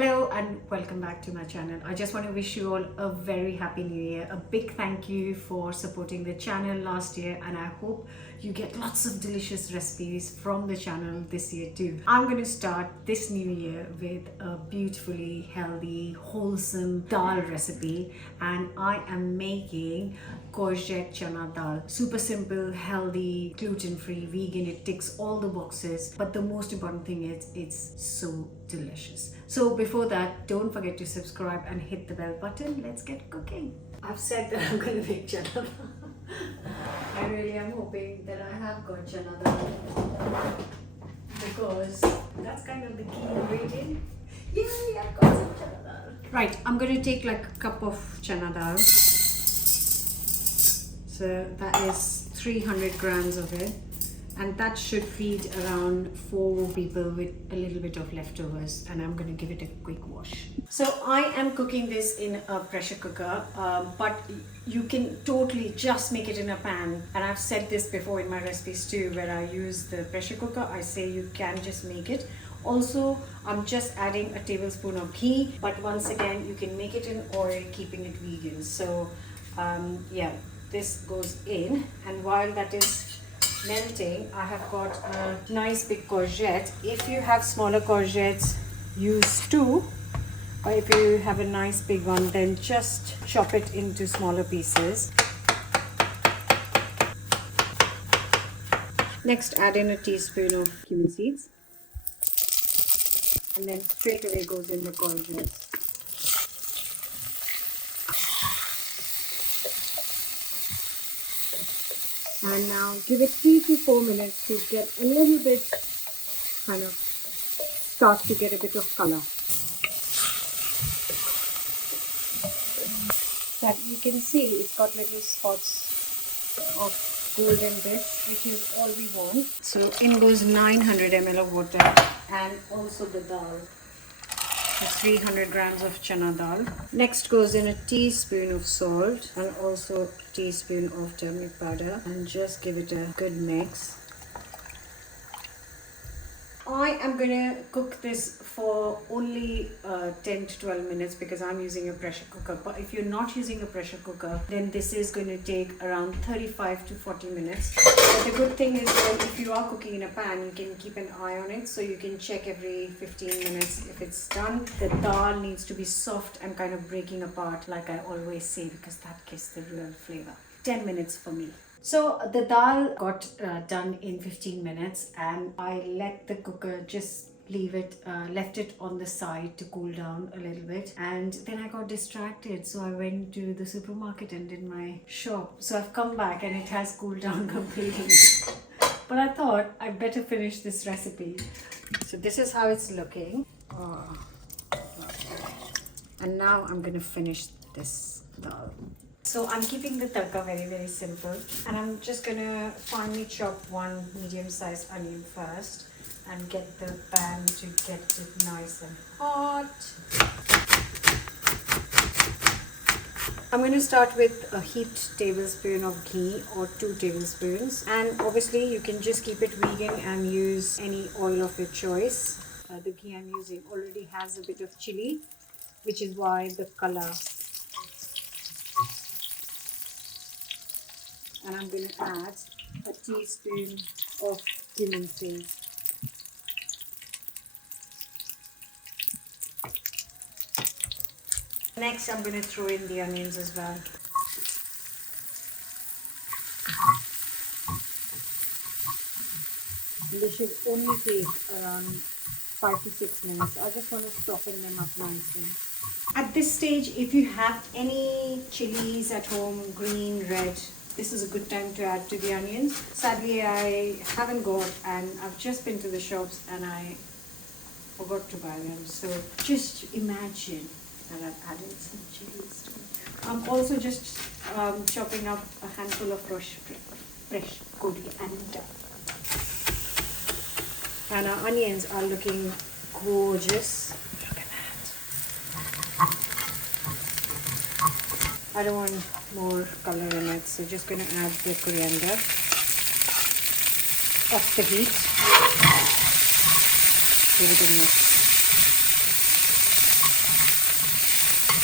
Hello and welcome back to my channel. I just want to wish you all a very happy new year. A big thank you for supporting the channel last year, and I hope you get lots of delicious recipes from the channel this year too. I'm going to start this new year with a beautifully healthy, wholesome dal recipe, and I am making courgette chana dal. Super simple, healthy, gluten-free, vegan. It ticks all the boxes, but the most important thing is it's so delicious. So before that, don't forget to subscribe and hit the bell button. Let's get cooking. I've said that I'm going to make chana dal. I really am hoping that I have got chana dal, because that's kind of the key ingredient. Yay, I've got some chana dal. Right, I'm going to take like a cup of chana dal. So that is 300 grams of it. And that should feed around 4 people with a little bit of leftovers, and I'm going to give it a quick wash. So I am cooking this in a pressure cooker, but you can totally just make it in a pan. And I've said this before in my recipes too, where I use the pressure cooker. I say you can just make it. Also, I'm just adding a tablespoon of ghee, but once again, you can make it in oil, keeping it vegan. So yeah, this goes in, and while that is melting, I have got a nice big courgette. If you have smaller courgettes, use 2, or if you have a nice big one, then just chop it into smaller pieces. Next, add in a teaspoon of cumin seeds, and then straight away goes in the courgettes. And now give it 3 to 4 minutes to get a little bit, kind of start to get a bit of color. That you can see it's got little spots of golden bits, which is all we want. So in goes 900 ml of water, and also the dal. 300 grams of chana dal. Next goes in a teaspoon of salt and also a teaspoon of turmeric powder, and just give it a good mix. I am going to cook this for only 10 to 12 minutes because I'm using a pressure cooker. But if you're not using a pressure cooker, then this is going to take around 35 to 40 minutes. But the good thing is that if you are cooking in a pan, you can keep an eye on it, so you can check every 15 minutes if it's done. The dal needs to be soft and kind of breaking apart, like I always say, because that gives the real flavor. 10 minutes for me. So the dal got done in 15 minutes, and I let the cooker just leave it, left it on the side to cool down a little bit, and then I got distracted, so I went to the supermarket and did my shop. So I've come back and it has cooled down completely. But I thought I'd better finish this recipe. So this is how it's looking. Oh. And now I'm going to finish this dal. So I'm keeping the tadka very, very simple, and I'm just gonna finely chop 1 medium-sized onion first and get the pan to get it nice and hot. I'm going to start with a heaped tablespoon of ghee, or 2 tablespoons, and obviously you can just keep it vegan and use any oil of your choice. The ghee I'm using already has a bit of chili, which is why the color. And I'm going to add a teaspoon of cumin seeds. Next, I'm going to throw in the onions as well. They should only take around 5 to 6 minutes. I just want to soften them up nicely. At this stage, if you have any chilies at home, green, red, this is a good time to add to the onions. Sadly, I haven't got, and I've just been to the shops and I forgot to buy them. So just imagine that I've added some chilies to it. I'm also just chopping up a handful of fresh coriander. And our onions are looking gorgeous. Look at that. I don't want more color in it, so just going to add the coriander off the heat. Give it a mix.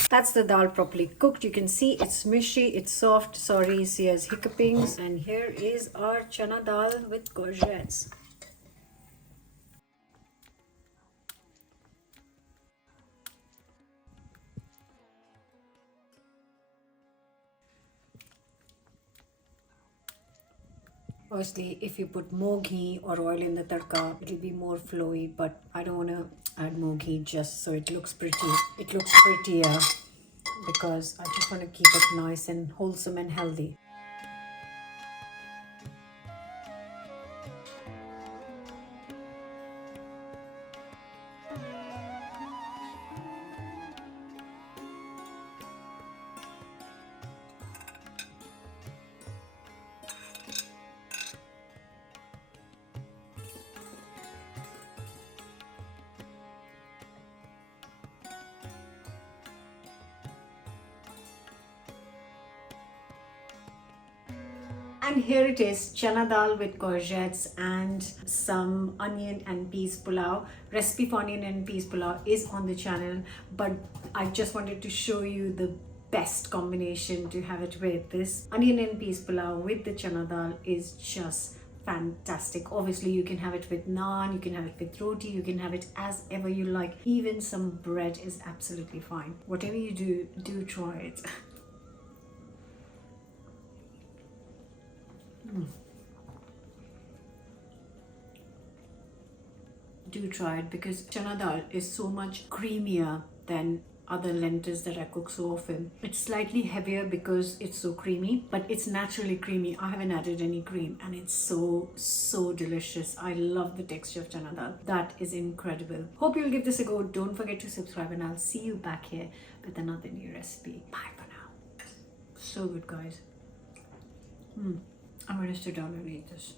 That's the dal properly cooked. You can see it's mushy, it's soft. Sorry, see as hiccupings. And here is our chana dal with courgettes. Obviously, if you put more ghee or oil in the tadka, it'll be more flowy, but I don't want to add more ghee just so it looks pretty. It looks prettier because I just want to keep it nice and wholesome and healthy. And here it is, chana dal with courgettes and some onion and peas pulao. Recipe for onion and peas pulao is on the channel, but I just wanted to show you the best combination to have it with. This onion and peas pulao with the chana dal is just fantastic. Obviously, you can have it with naan, you can have it with roti, you can have it as ever you like. Even some bread is absolutely fine. Whatever you do try it. Do try it because chana dal is so much creamier than other lentils that I cook so often. It's slightly heavier because it's so creamy, but it's naturally creamy. I haven't added any cream and it's so delicious. I love the texture of chana dal. That is incredible. Hope you'll give this a go. Don't forget to subscribe and I'll see you back here with another new recipe. Bye for now. So good, guys. I'm gonna sit down and eat this.